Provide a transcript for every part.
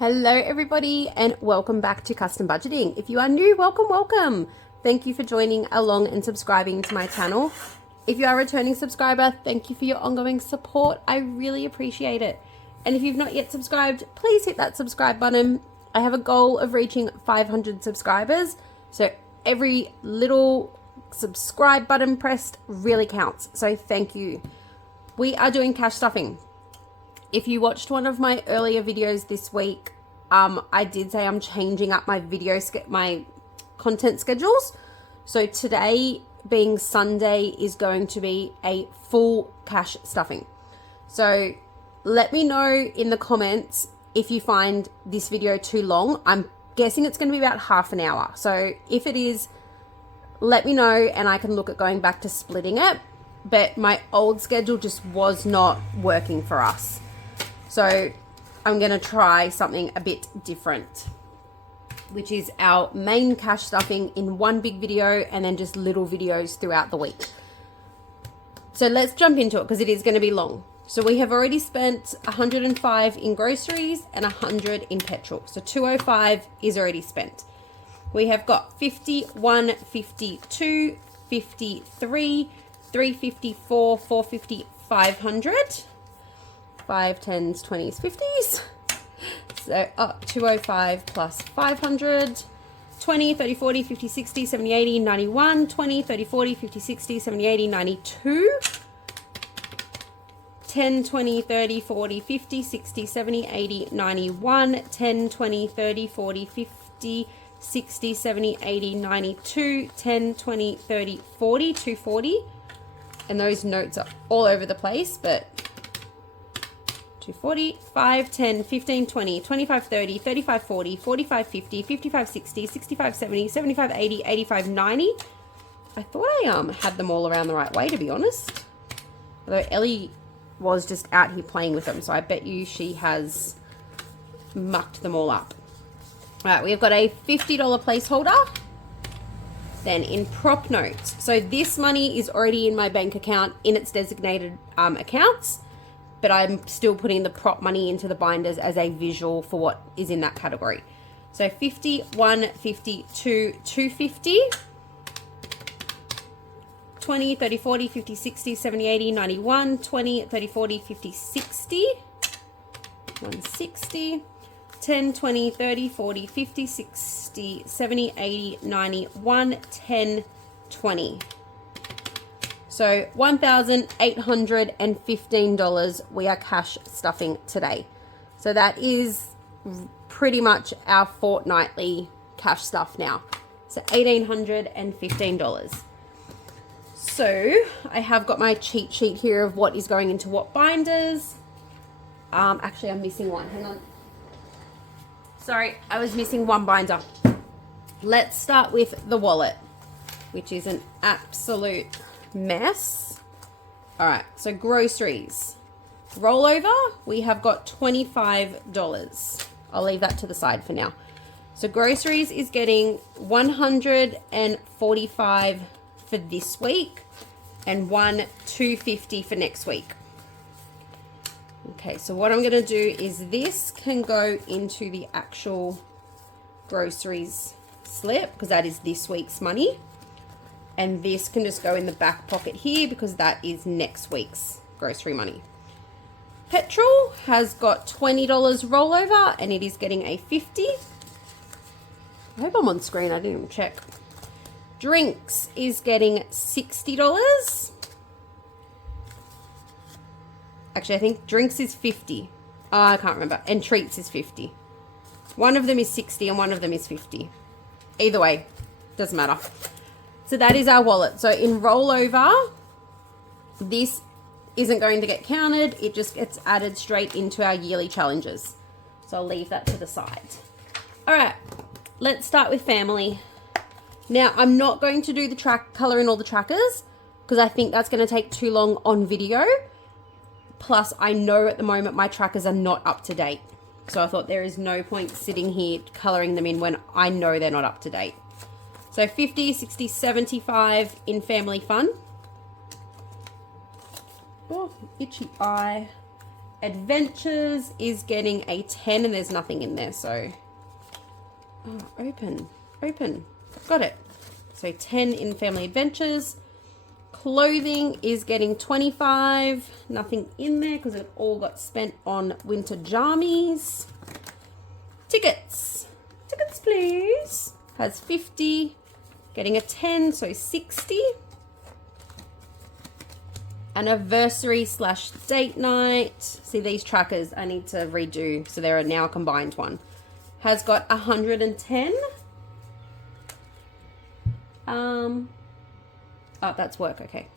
Hello everybody and welcome back to Custom Budgeting. If you are new, welcome. Thank you for joining along and subscribing to my channel. If you are a returning subscriber, thank you for your ongoing support. I really appreciate it. And if you've not yet subscribed, please hit that subscribe button. I have a goal of reaching 500 subscribers. So every little subscribe button pressed really counts. So thank you. We are doing cash stuffing. If you watched one of my earlier videos this week, I did say I'm changing up my content schedules. So today, being Sunday, is going to be a full cash stuffing. So let me know in the comments if you find this video too long. I'm guessing it's going to be about half an hour. So if it is, let me know and I can look at going back to splitting it. But my old schedule just was not working for us. So I'm going to try something a bit different, which is our main cash stuffing in one big video and then just little videos throughout the week. So let's jump into it because it is going to be long. So we have already spent 105 in groceries and 100 in petrol. So 205 is already spent. We have got 51, 52, 53, 354, 450, 500. 5, 10s, 20s, 50s. So up 205 plus 500, 20, 30, 40, 50, 60, 70, 80, 91, 20, 30, 40, 50, 60, 70, 80, 92, 10, 20, 30, 40, 50, 60, 70, 80, 91, 10, 20, 30, 40, 50, 60, 70, 80, 92, 10, 20, 30, 40, 240. And those notes are all over the place, but 240, 5, 10, 15, 20, 25, 30, 35, 40, 45, 50, 55, 60, 65, 70, 75, 80, 85, 90. I thought I had them all around the right way, to be honest. Although Ellie was just out here playing with them, so I bet you she has mucked them all up. All right, we've got a $50 placeholder. Then in prop notes. So this money is already in my bank account in its designated accounts, but I'm still putting the prop money into the binders as a visual for what is in that category. So 51, 52, 250, 20, 30, 40, 50, 60, 70, 80, 91, 20, 30, 40, 50, 60, 160, 10, 20, 30, 40, 50, 60, 70, 80, 91, 10, 20. So $1,815 we are cash stuffing today. So that is pretty much our fortnightly cash stuff now. So $1,815. So I have got my cheat sheet here of what is going into what binders. Actually, I'm missing one. Hang on. Sorry, I was missing one binder. Let's start with the wallet, which is an absolute mess. All right, so groceries. Rollover, we have got $25. I'll leave that to the side for now. So groceries is getting $145 for this week and $250 for next week. Okay, so what I'm going to do is this can go into the actual groceries slip because that is this week's money. And this can just go in the back pocket here because that is next week's grocery money. Petrol has got $20 rollover and it is getting a $50. I hope I'm on screen. I didn't even check. Drinks is getting $60. Actually, I think drinks is $50. Oh, I can't remember. And treats is $50. One of them is $60 and one of them is $50. Either way, doesn't matter. So that is our wallet. So in rollover, this isn't going to get counted. It just gets added straight into our yearly challenges. So I'll leave that to the side. All right, let's start with family. Now, I'm not going to do the color in all the trackers because I think that's going to take too long on video. Plus, I know at the moment my trackers are not up to date. So I thought there is no point sitting here coloring them in when I know they're not up to date. So 50, 60, 75 in family fun. Oh, itchy eye. Adventures is getting a 10 and there's nothing in there. So, open. Got it. So 10 in Family Adventures. Clothing is getting 25. Nothing in there because it all got spent on winter jammies. Tickets please. Has 50. Getting a 10, so 60. Anniversary / date night. See these trackers I need to redo. So they're now a combined one. Has got 110. Oh, that's work. Okay.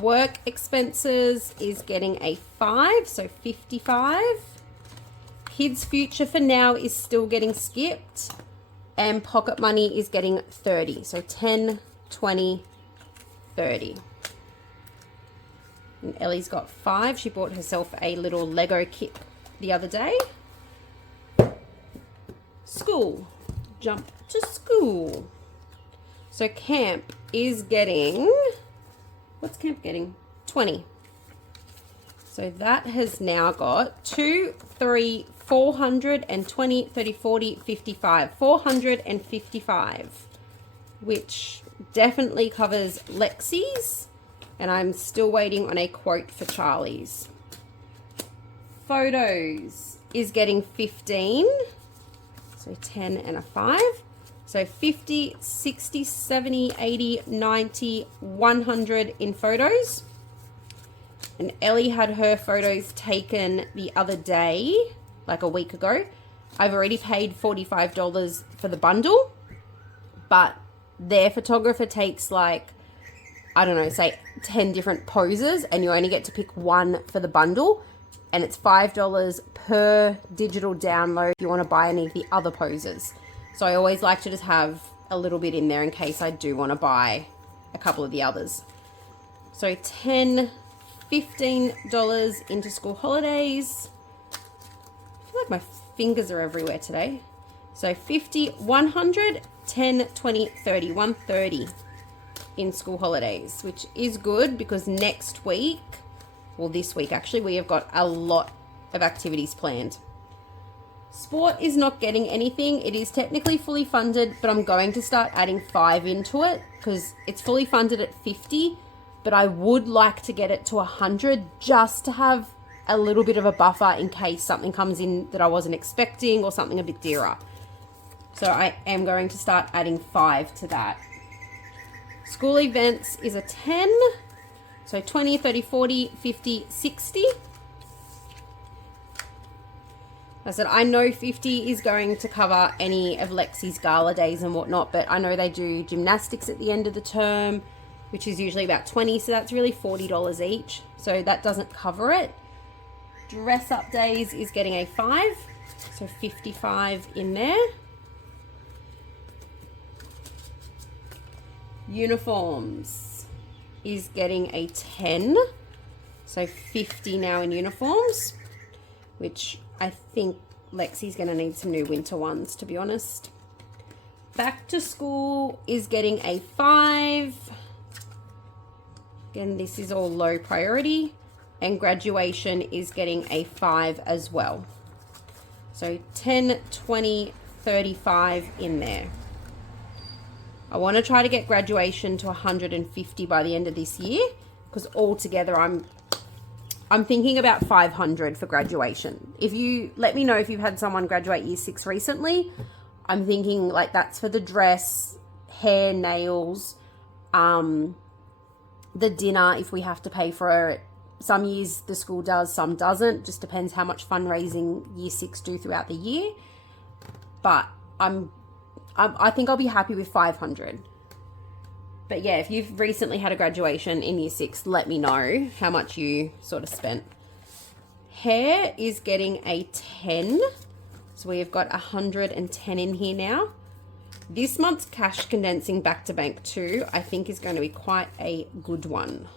Work expenses is getting a 5, so 55. Kids Future for now is still getting skipped. And pocket money is getting 30. So 10, 20, 30. And Ellie's got 5. She bought herself a little Lego kit the other day. School. Jump to school. So camp is getting, what's camp getting? 20. So that has now got 2, 3, 420, 30, 40, 55. 455, which definitely covers Lexi's. And I'm still waiting on a quote for Charlie's. Photos is getting 15. So 10 and a 5. So 50, 60, 70, 80, 90, 100 in photos. And Ellie had her photos taken the other day, like a week ago. I've already paid $45 for the bundle, but their photographer takes like, I don't know, say 10 different poses, and you only get to pick one for the bundle. And it's $5 per digital download if you want to buy any of the other poses. So I always like to just have a little bit in there in case I do want to buy a couple of the others. So $10, $15 into school holidays. I feel like my fingers are everywhere today. So 50, 100, 10, 20, 30, 130 in school holidays, which is good because next week, well, this week actually, we have got a lot of activities planned. Sport is not getting anything. It is technically fully funded, but I'm going to start adding 5 into it because it's fully funded at 50, but I would like to get it to 100 just to have a little bit of a buffer in case something comes in that I wasn't expecting or something a bit dearer. So I am going to start adding 5 to that. School events is a 10. So 20, 30, 40, 50, 60. I said, I know 50 is going to cover any of Lexi's gala days and whatnot, but I know they do gymnastics at the end of the term, which is usually about 20, so that's really $40 each. So that doesn't cover it. Dress up days is getting a 5, so 55 in there. Uniforms is getting a 10, so 50 now in uniforms, which I think Lexi's going to need some new winter ones, to be honest. Back to school is getting a 5. Again, this is all low priority. And graduation is getting a 5 as well. So 10, 20, 35 in there. I want to try to get graduation to 150 by the end of this year, because altogether I'm thinking about 500 for graduation. If you let me know if you've had someone graduate year 6 recently, I'm thinking like that's for the dress, hair, nails, the dinner if we have to pay for it. Some years the school does, some doesn't. Just depends how much fundraising year 6 do throughout the year. But I think I'll be happy with 500. But yeah, if you've recently had a graduation in year 6, let me know how much you sort of spent. Hair is getting a 10. So we have got 110 in here now. This month's cash condensing back to bank 2, I think is going to be quite a good one,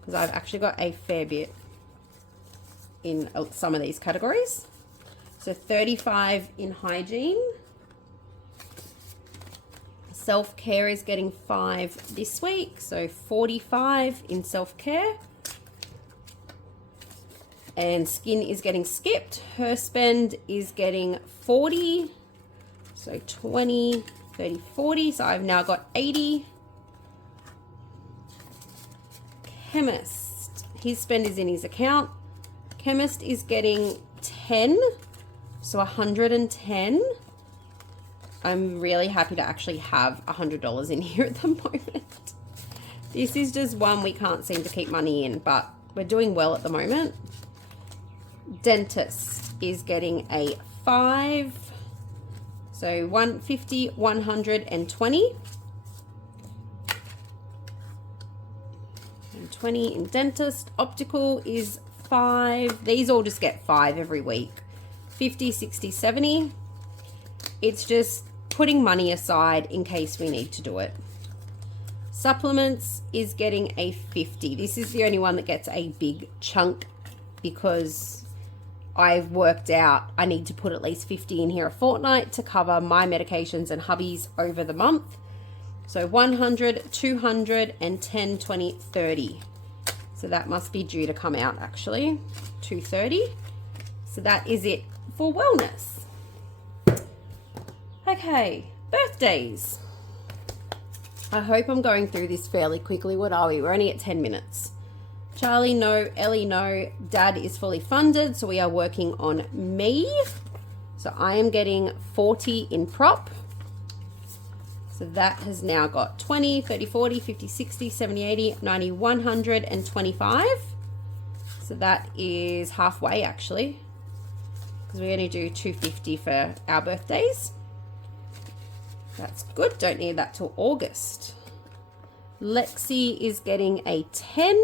because I've actually got a fair bit in some of these categories. So 35 in hygiene. Self-care is getting 5 this week, so 45 in self-care. And Skin is getting skipped. Her spend is getting 40. So 20, 30, 40. So I've now got 80. Chemist, his spend is in his account. Chemist is getting 10. So 110. I'm really happy to actually have $100 in here at the moment. This is just one we can't seem to keep money in, but we're doing well at the moment. Dentist is getting a 5. So 150, 120. And 20 in dentist. Optical is 5. These all just get 5 every week. 50, 60, 70. It's just putting money aside in case we need to do it. Supplements is getting a 50. This is the only one that gets a big chunk because I've worked out I need to put at least 50 in here a fortnight to cover my medications and hubbies over the month. So 100, 200, and 10, 20, 30. So that must be due to come out actually, 230. So that is it for wellness. Okay, birthdays. I hope I'm going through this fairly quickly. What are we? We're only at 10 minutes. Charlie, no. Ellie, no. Dad is fully funded, so we are working on me. So I am getting 40 in prop. So that has now got 20, 30, 40, 50, 60, 70, 80, 90, 100, and 25. So that is halfway actually, because we're going to do 250 for our birthdays. That's good. Don't need that till August. Lexi is getting a 10.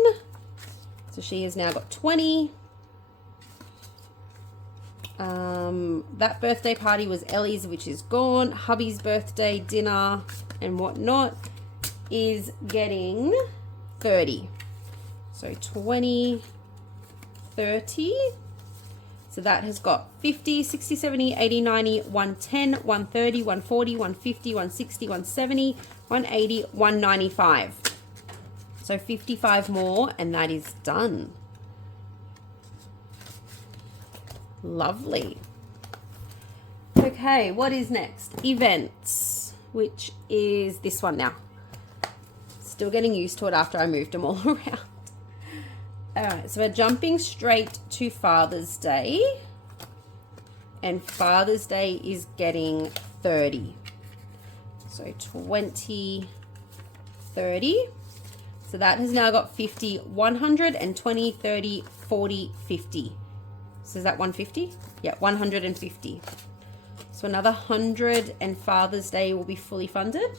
So she has now got 20. That birthday party was Ellie's, which is gone. Hubby's birthday dinner and whatnot is getting 30. So 20, 30. So that has got 50, 60, 70, 80, 90, 110, 130, 140, 150, 160, 170, 180, 195. So 55 more and that is done. Lovely. Okay, what is next? Events, which is this one now. Still getting used to it after I moved them all around. All right, so we're jumping straight to Father's Day. And Father's Day is getting 30. So 20, 30. So that has now got 50, 100, and 20, 30, 40, 50. So is that 150? Yeah, 150. So another 100 and Father's Day will be fully funded.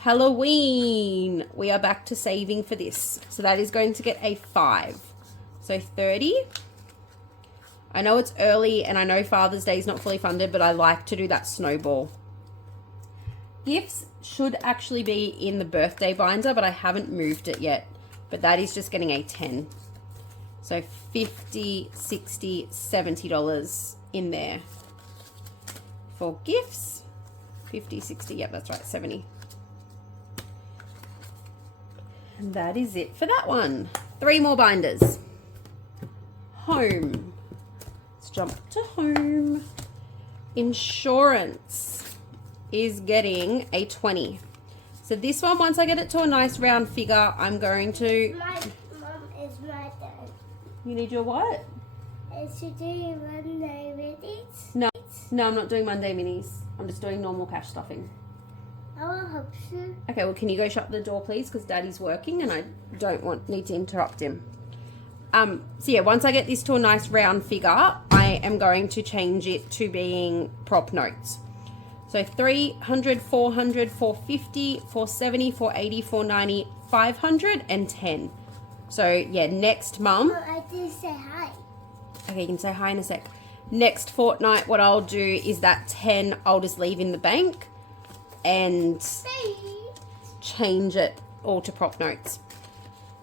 Halloween, we are back to saving for this. So that is going to get a 5. So 30. I know it's early and I know Father's Day is not fully funded, but I like to do that snowball. Gifts should actually be in the birthday binder, but I haven't moved it yet. But that is just getting a 10. So $50, $60, $70 in there. For gifts, 50, 60, yep, that's right, 70. And that is it for that one. 3 more binders. Home. Let's jump to home. Insurance is getting a 20. So this one, once I get it to a nice round figure, I'm going to... Mom, is my turn. You need your what? Is she doing Monday minis? No, I'm not doing Monday minis. I'm just doing normal cash stuffing. I will hope so. Okay, well, can you go shut the door, please? Because Daddy's working and I don't need to interrupt him. So yeah, once I get this to a nice round figure, I am going to change it to being prop notes. So 300, 400, 450, 470, 480, 490, 500, and 10. So yeah, next Mum. Oh, I did say hi. Okay, you can say hi in a sec. Next fortnight, what I'll do is that 10 I'll just leave in the bank and change it all to prop notes.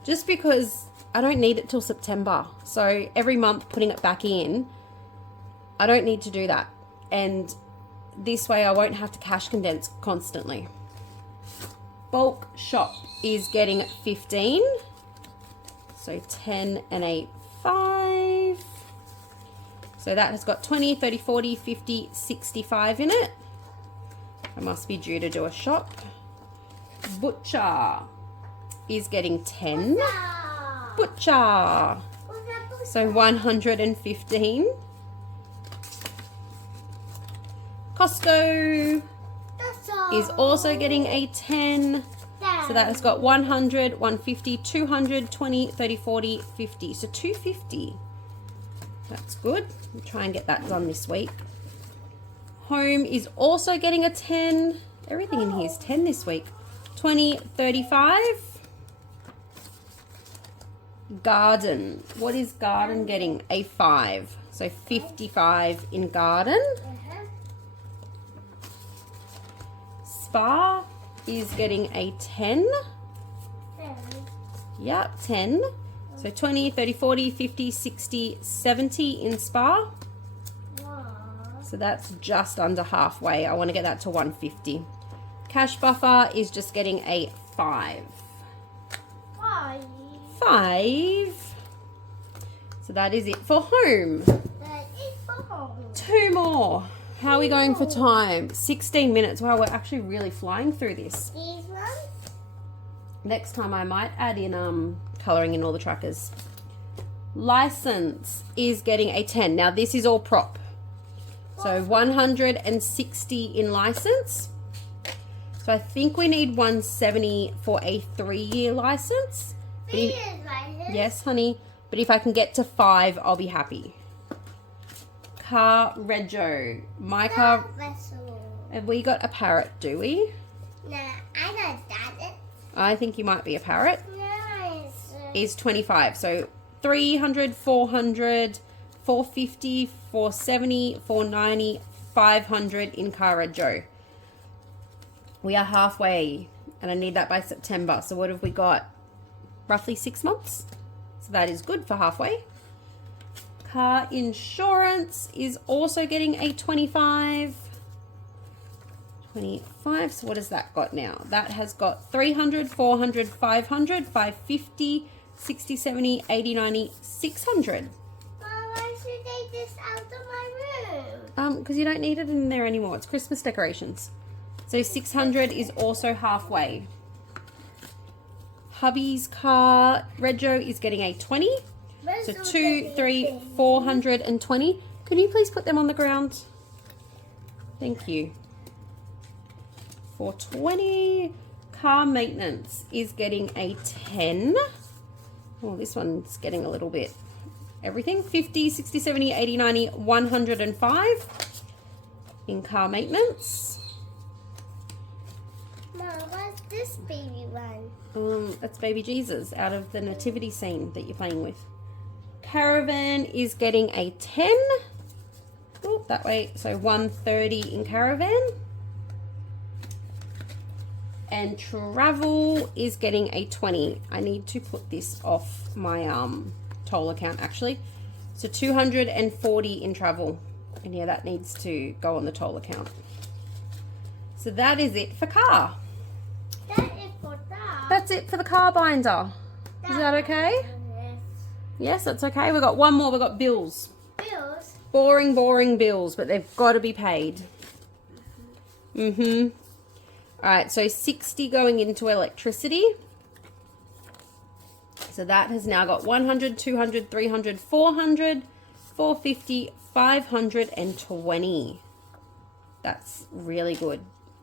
Just because I don't need it till September. So every month putting it back in, I don't need to do that. And this way I won't have to cash condense constantly. Bulk shop is getting 15. So 10 and a 5. So that has got 20, 30, 40, 50, 65 in it. I must be due to do a shop. Butcher is getting 10. Butcher. So 115. Costco is also getting a 10. So that has got 100, 150, 200, 20, 30, 40, 50. So 250. That's good. We'll try and get that done this week. Home is also getting a 10. Everything in here is 10 this week. 20, 35. Garden. What is garden getting? A 5. So 55 in garden. Spa is getting a 10. Yep, 10. So 20, 30, 40, 50, 60, 70 in spa. So that's just under halfway. I want to get that to 150. Cash buffer is just getting a 5. 5. So that is it for home. 2 more. How are we going for time? 16 minutes. Wow, we're actually really flying through this. These ones? Next time I might add in colouring in all the trackers. License is getting a 10. Now this is all prop. So 160 in license. So I think we need 170 for a 3-year license. Yes, honey. But if I can get to 5, I'll be happy. Car rego. My car. Have we got a parrot, do we? No, I don't got it. I think you might be a parrot. Nice. Is 25. So 300, 400, 450, 470, 490, 500 in car rego. We are halfway and I need that by September. So what have we got? Roughly 6 months. So that is good for halfway. Car insurance is also getting a 25. 25. So what has that got now? That has got 300, 400, 500, 550, 60, 70, 80, 90, 600. Mom, why should I take this out of my room? Because you don't need it in there anymore. It's Christmas decorations. So 600 is also halfway. Hubby's car rego is getting a 20. So 2, 3, 420. Can you please put them on the ground? Thank you. 420. Car maintenance is getting a 10. Oh, this one's getting a little bit everything. 50, 60, 70, 80, 90, 105 in car maintenance. Mom, what's this baby one? That's baby Jesus out of the nativity scene that you're playing with. Caravan is getting a 10. Oh, that way. So 130 in caravan. And travel is getting a 20. I need to put this off my toll account actually. So 240 in travel. And yeah, that needs to go on the toll account. So that is it for car. That is for that. That's it for the car binder. Is that okay? Yes, that's okay. We've got one more. We've got bills. Bills? Boring, boring bills, but they've got to be paid. All right, so 60 going into electricity. So that has now got 100, 200, 300, 400, 450, 520. That's really good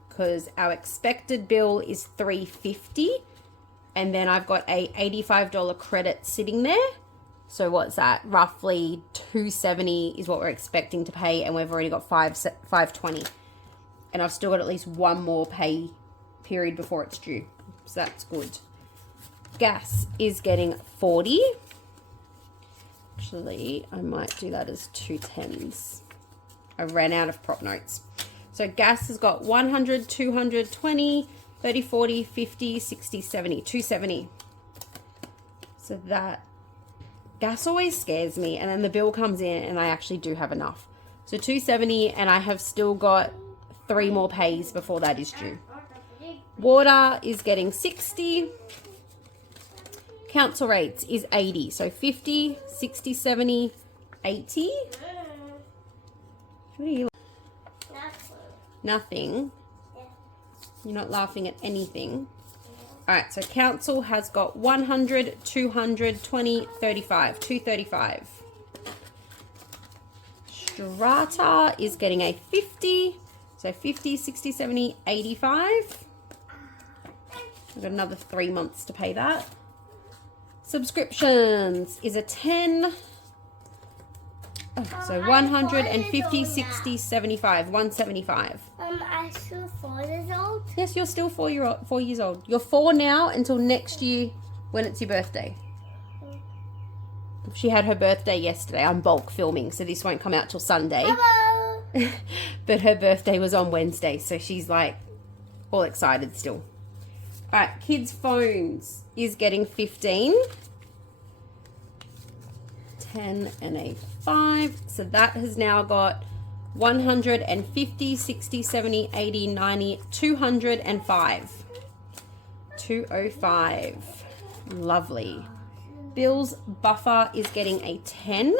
because our expected bill is $350 and then I've got a $85 credit sitting there. So what's that? Roughly $270 is what we're expecting to pay, and we've already got $520. And I've still got at least one more pay period before it's due. So that's good. Gas is getting 40. Actually, I might do that as 2 10s. I ran out of prop notes. So gas has got 100, 200, 20, 30, 40, 50, 60, 70, 270. So that gas always scares me, and then the bill comes in and I actually do have enough. So 270, and I have still got 3 more pays before that is due. Water is getting 60. Council rates is 80. So 50, 60, 70, 80. What are you? Nothing. You're not laughing at anything. All right, so council has got 100, 200, 20, 35, 235. Strata is getting a 50. So 50, 60, 70, 85. We've got another 3 months to pay that. Subscriptions is a 10. Oh, so 150, 60, 75, 175. I'm still 4 years old. Yes, you're still 4 years old. You're 4 now until next year when it's your birthday. She had her birthday yesterday. I'm bulk filming, so this won't come out till Sunday. Hello. But her birthday was on Wednesday, so she's like all excited still. All right, kids' phones is getting 15. 10 and a 5. So that has now got 150, 60, 70, 80, 90, 205. 205. Lovely. Bill's buffer is getting a 10.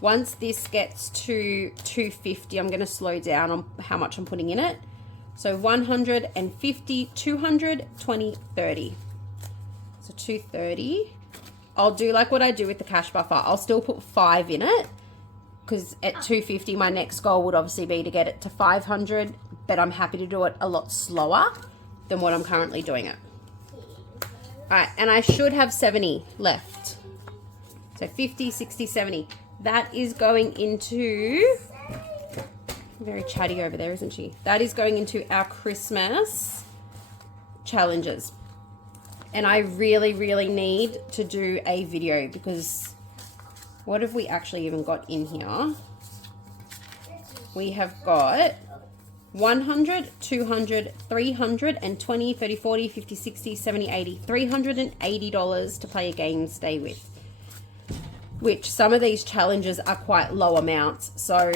Once this gets to 250, I'm going to slow down on how much I'm putting in it. So 150, 200, 20, 30. So 230. I'll do like what I do with the cash buffer. I'll still put 5 in it because at 250, my next goal would obviously be to get it to 500, but I'm happy to do it a lot slower than what I'm currently doing it. All right, and I should have 70 left. So 50, 60, 70. That is going into, very chatty over there, isn't she? That is going into our Christmas challenges. And I really, really need to do a video because what have we actually even got in here? We have got 100, 200, 300, and 20, 30, 40, 50, 60, 70, 80. $380 to play a game stay with. Which some of these challenges are quite low amounts. So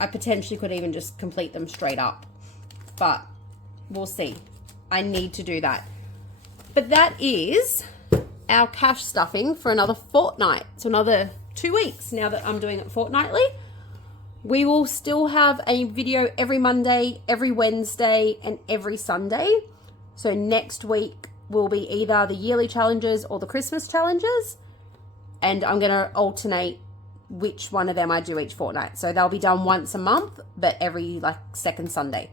I potentially could even just complete them straight up. But we'll see. I need to do that. But that is our cash stuffing for another fortnight. So another 2 weeks now that I'm doing it fortnightly. We will still have a video every Monday, every Wednesday, and every Sunday. So next week will be either the yearly challenges or the Christmas challenges. And I'm going to alternate which one of them I do each fortnight. So they'll be done once a month, but every second Sunday.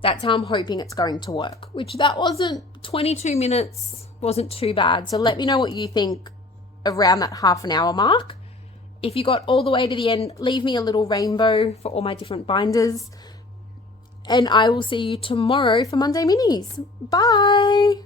That's how I'm hoping it's going to work, which that wasn't 22 minutes, wasn't too bad. So let me know what you think around that half an hour mark. If you got all the way to the end, leave me a little rainbow for all my different binders. And I will see you tomorrow for Monday Minis. Bye.